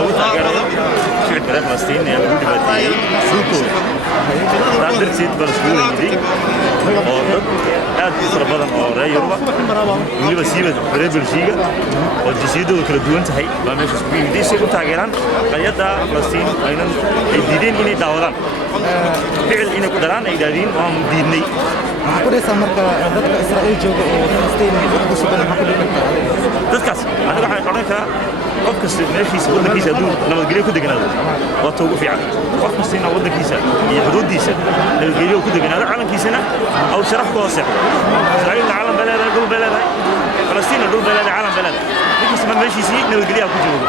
lagu taageerayo shicibka reer Falastiin ee lagu dhibaateeyey dhulkooda taas darteed baa isugu yimid oo dad aad u fara badan oo reer Yurub weliba siiba reer Belgiga oo jinsiyadoodu kala duwan tahay baa meesha isugu yimid si ay u taageeraan qadiyadda Falastiin aynan ay diideen inay daawadaan ficil inay ku daraan ay yidhaahdeen waan diidnay kudhaysaa marka dadka Israa'iil jooga oo Falastiin ku sugan maxaa ku dhici kara dadkaas aniga waxaan odhan karaa qof kasta meeshiisa waddankiisa hadduu nabadgelyo ku deganaado waa ta ugu fiican qof kastana waddankiisa iyo xuduuddiisa nabadgelyo ku deganaado calankiisana aw sharaf ku hooseexdo Israa'iilna calan bay leedahay dhul bay leedahay Falastiinna dhul bay leedahay calan bay leedahay ninkastaba meeshiisii nabadgelyaha ku joogo